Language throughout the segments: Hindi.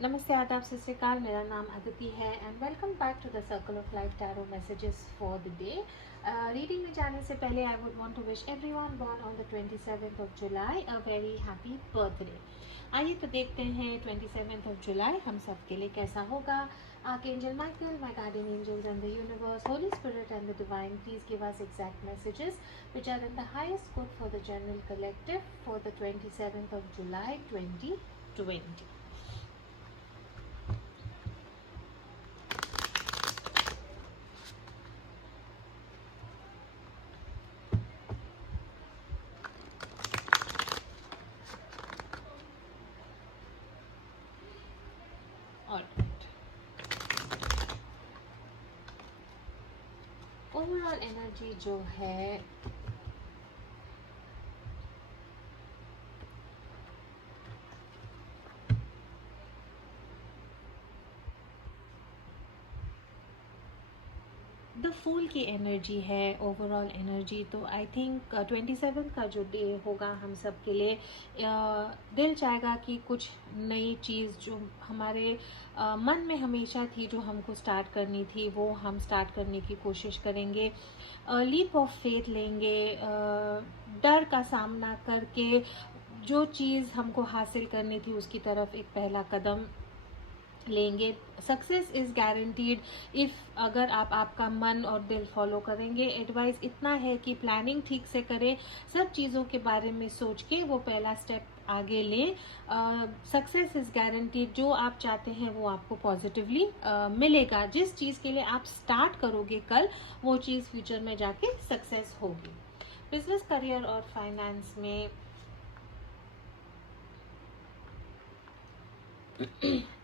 नमस्ते, आदाब, सत श्री अकाल। मेरा नाम अदिति है and welcome back to the circle of life tarot messages for the day. Reading में जाने से पहले I would want to wish everyone born on the 27th of July a very happy birthday. आइए तो देखते हैं 27th ऑफ जुलाई हम सब के लिए कैसा होगा। Archangel Michael, my guardian angels and the universe, Holy Spirit and the divine, please give us exact messages which are in the highest good for the general collective for the 27th of July 2020. Overall energy जो है द फूल की एनर्जी है। ओवरऑल एनर्जी तो आई थिंक 27 का जो डे होगा हम सब के लिए दिल चाहेगा कि कुछ नई चीज़ जो हमारे मन में हमेशा थी, जो हमको स्टार्ट करनी थी, वो हम स्टार्ट करने की कोशिश करेंगे। लीप ऑफ फेथ लेंगे, डर का सामना करके जो चीज़ हमको हासिल करनी थी उसकी तरफ एक पहला कदम लेंगे। सक्सेस इज़ गारंटीड इफ़ अगर आप आपका मन और दिल फॉलो करेंगे। एडवाइस इतना है कि प्लानिंग ठीक से करें, सब चीज़ों के बारे में सोच के वो पहला स्टेप आगे लें। सक्सेस इज़ गारंटीड, जो आप चाहते हैं वो आपको पॉजिटिवली मिलेगा। जिस चीज़ के लिए आप स्टार्ट करोगे कल, वो चीज़ फ्यूचर में जाके सक्सेस होगी। बिजनेस, करियर और फाइनेंस में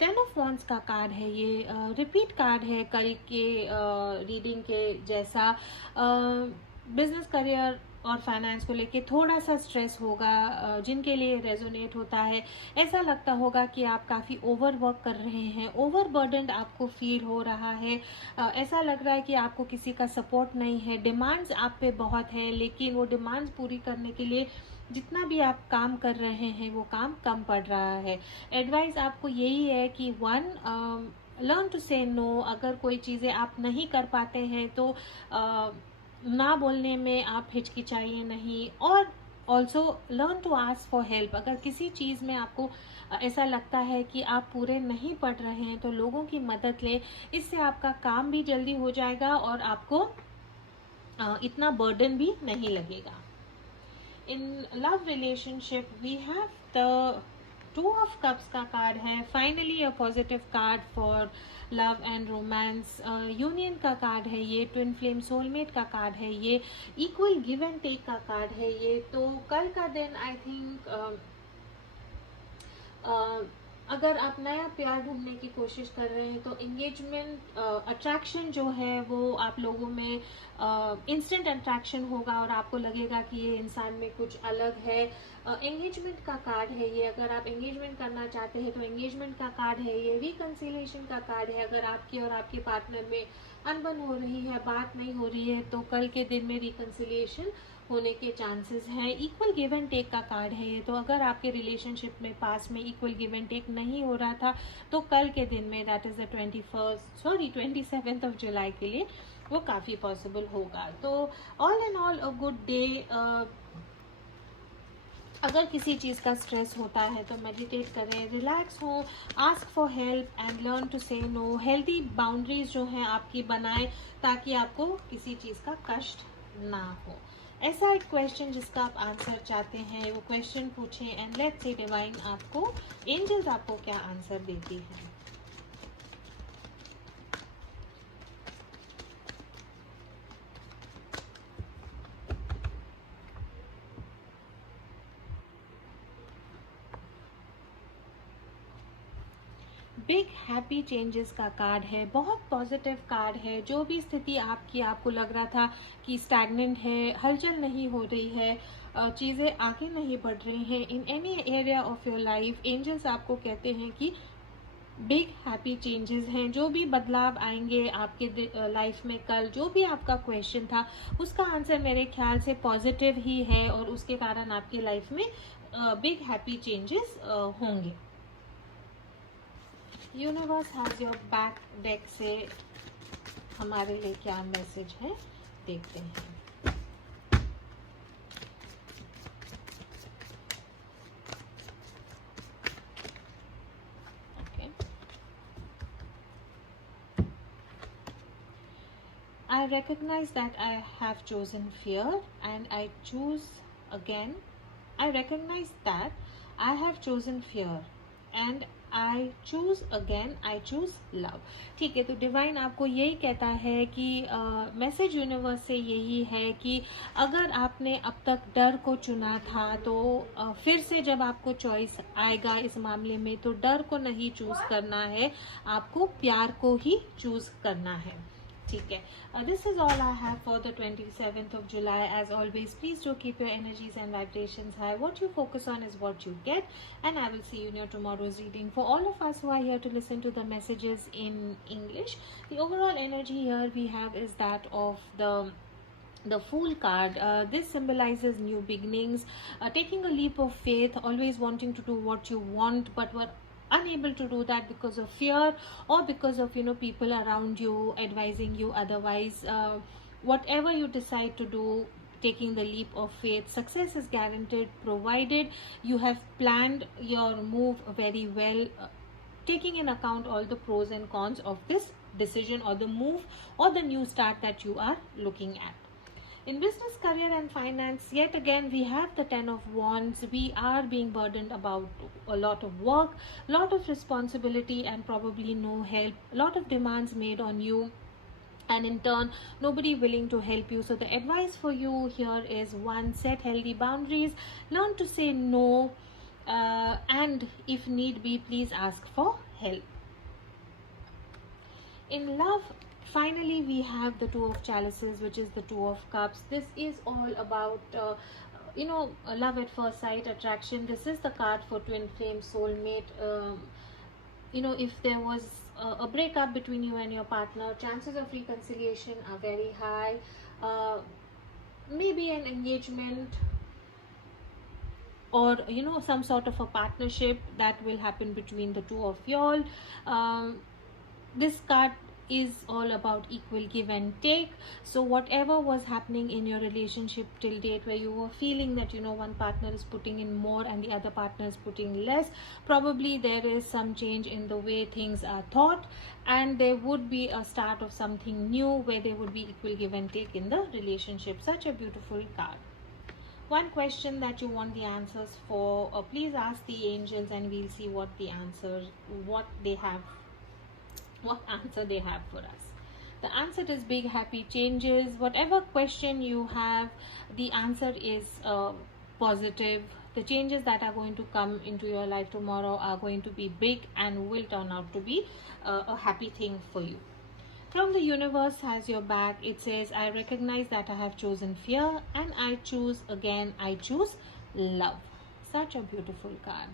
10 ऑफ वॉन्ड्स का कार्ड है। ये रिपीट कार्ड है कल के रीडिंग के जैसा। बिजनेस, करियर और फाइनेंस को लेके थोड़ा सा स्ट्रेस होगा। जिनके लिए रेजोनेट होता है, ऐसा लगता होगा कि आप काफ़ी ओवर वर्क कर रहे हैं, ओवर बर्डनड आपको फील हो रहा है। ऐसा लग रहा है कि आपको किसी का सपोर्ट नहीं है, डिमांड्स आप पे बहुत है, लेकिन वो डिमांड्स पूरी करने के लिए जितना भी आप काम कर रहे हैं वो काम कम पड़ रहा है। एडवाइस आपको यही है कि लर्न टू से नो। अगर कोई चीज़ें आप नहीं कर पाते हैं तो ना बोलने में आप हिचकिचाइए नहीं। और also learn to ask for help. अगर किसी चीज़ में आपको ऐसा लगता है कि आप पूरे नहीं पढ़ रहे हैं तो लोगों की मदद लें। इससे आपका काम भी जल्दी हो जाएगा और आपको इतना बर्डन भी नहीं लगेगा। In love relationship we have the 2 of cups का कार्ड है। Finally a positive card for love and romance. Union का कार्ड है ये। ट्विन फ्लेम सोलमेट का कार्ड है ये। इक्वल गिव एंड टेक का कार्ड है ये। तो कल का दिन आई थिंक अगर आप नया प्यार ढूंढने की कोशिश कर रहे हैं तो इंगेजमेंट अट्रैक्शन जो है वो आप लोगों में इंस्टेंट अट्रैक्शन होगा और आपको लगेगा कि ये इंसान में कुछ अलग है। एंगेजमेंट का कार्ड है ये। अगर आप एंगेजमेंट करना चाहते हैं तो एंगेजमेंट का कार्ड है ये। रिकंसिलिएशन का कार्ड है। अगर आपके और आपके पार्टनर में अनबन हो रही है, बात नहीं हो रही है, तो कल के दिन में रिकंसिलिएशन होने के चांसेस हैं। इक्वल गिव एंड टेक का कार्ड है ये। तो अगर आपके रिलेशनशिप में पास में इक्वल गिव एंड टेक नहीं हो रहा था तो कल के दिन में that is the 27th of जुलाई के लिए वो काफ़ी पॉसिबल होगा। तो all in all a good day. अगर किसी चीज़ का स्ट्रेस होता है तो मेडिटेट करें, रिलैक्स हो, ask for help and learn to say no. Healthy boundaries जो हैं आपकी बनाएं ताकि आपको किसी चीज़ का कष्ट ना हो। ऐसा एक क्वेश्चन जिसका आप आंसर चाहते हैं वो क्वेश्चन पूछें एंड लेट्स सी डिवाइन आपको, एंजल्स आपको क्या आंसर देती हैं। बिग हैप्पी चेंजेस का कार्ड है। बहुत पॉजिटिव कार्ड है। जो भी स्थिति आपकी आपको लग रहा था कि स्टैग्नेंट है, हलचल नहीं हो रही है, चीज़ें आगे नहीं बढ़ रही हैं in any area of your life, angels आपको कहते हैं कि बिग हैप्पी चेंजेस हैं। जो भी बदलाव आएंगे आपके लाइफ में कल, जो भी आपका क्वेश्चन था उसका आंसर मेरे ख्याल से पॉजिटिव ही है और उसके कारण आपकी लाइफ में बिग हैप्पी चेंजेस होंगे। Universe has your back deck से हमारे लिए क्या मैसेज है देखते हैं। I recognize that I have chosen fear and I choose again. I recognize that I have chosen fear and I choose again. I choose love. ठीक है, तो डिवाइन आपको यही कहता है कि मैसेज यूनिवर्स से यही है कि अगर आपने अब तक डर को चुना था तो फिर से जब आपको चॉइस आएगा इस मामले में तो डर को नहीं चूज करना है, आपको प्यार को ही चूज करना है। ठीक है, this is all I have for the 27th of July. As always, please do keep your energies and vibrations high. What you focus on is what you get, and I will see you in your tomorrow's reading. For all of us who are here to listen to the messages in English, the overall energy here we have is that of the Fool card. This symbolizes new beginnings, taking a leap of faith, always wanting to do what you want but were unable to do that because of fear or because of people around you advising you otherwise. Whatever you decide to do, taking the leap of faith, success is guaranteed provided you have planned your move very well, taking in account all the pros and cons of this decision or the move or the new start that you are looking at. In business, career and finance, yet again we have the 10 of Wands. We are being burdened about a lot of work, lot of responsibility and probably no help, a lot of demands made on you and in turn nobody willing to help you. So the advice for you here is, one, set healthy boundaries, learn to say no, and if need be, please ask for help. In love, finally we have the Two of Chalices, which is the Two of Cups. This is all about love at first sight, attraction. This is the card for twin flame, soulmate. If there was a breakup between you and your partner, chances of reconciliation are very high. Maybe an engagement or some sort of a partnership that will happen between the two of y'all. This card is all about equal give and take. So whatever was happening in your relationship till date, where you were feeling that one partner is putting in more and the other partner is putting less, probably there is some change in the way things are thought, and there would be a start of something new where there would be equal give and take in the relationship. Such a beautiful card. One question that you want the answers for, please ask the angels and we'll see what answer they have for us. The answer is big happy changes. Whatever question you have, the answer is positive. The changes that are going to come into your life tomorrow are going to be big and will turn out to be a happy thing for you. From the universe has your back. It says, I recognize that I have chosen fear and I choose again. I choose love. Such a beautiful card.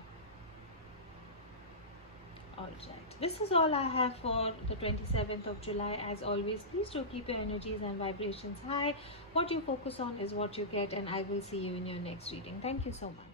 Alright, this is all I have for the 27th of July. As always, please do keep your energies and vibrations high. What you focus on is what you get, and I will see you in your next reading. Thank you so much.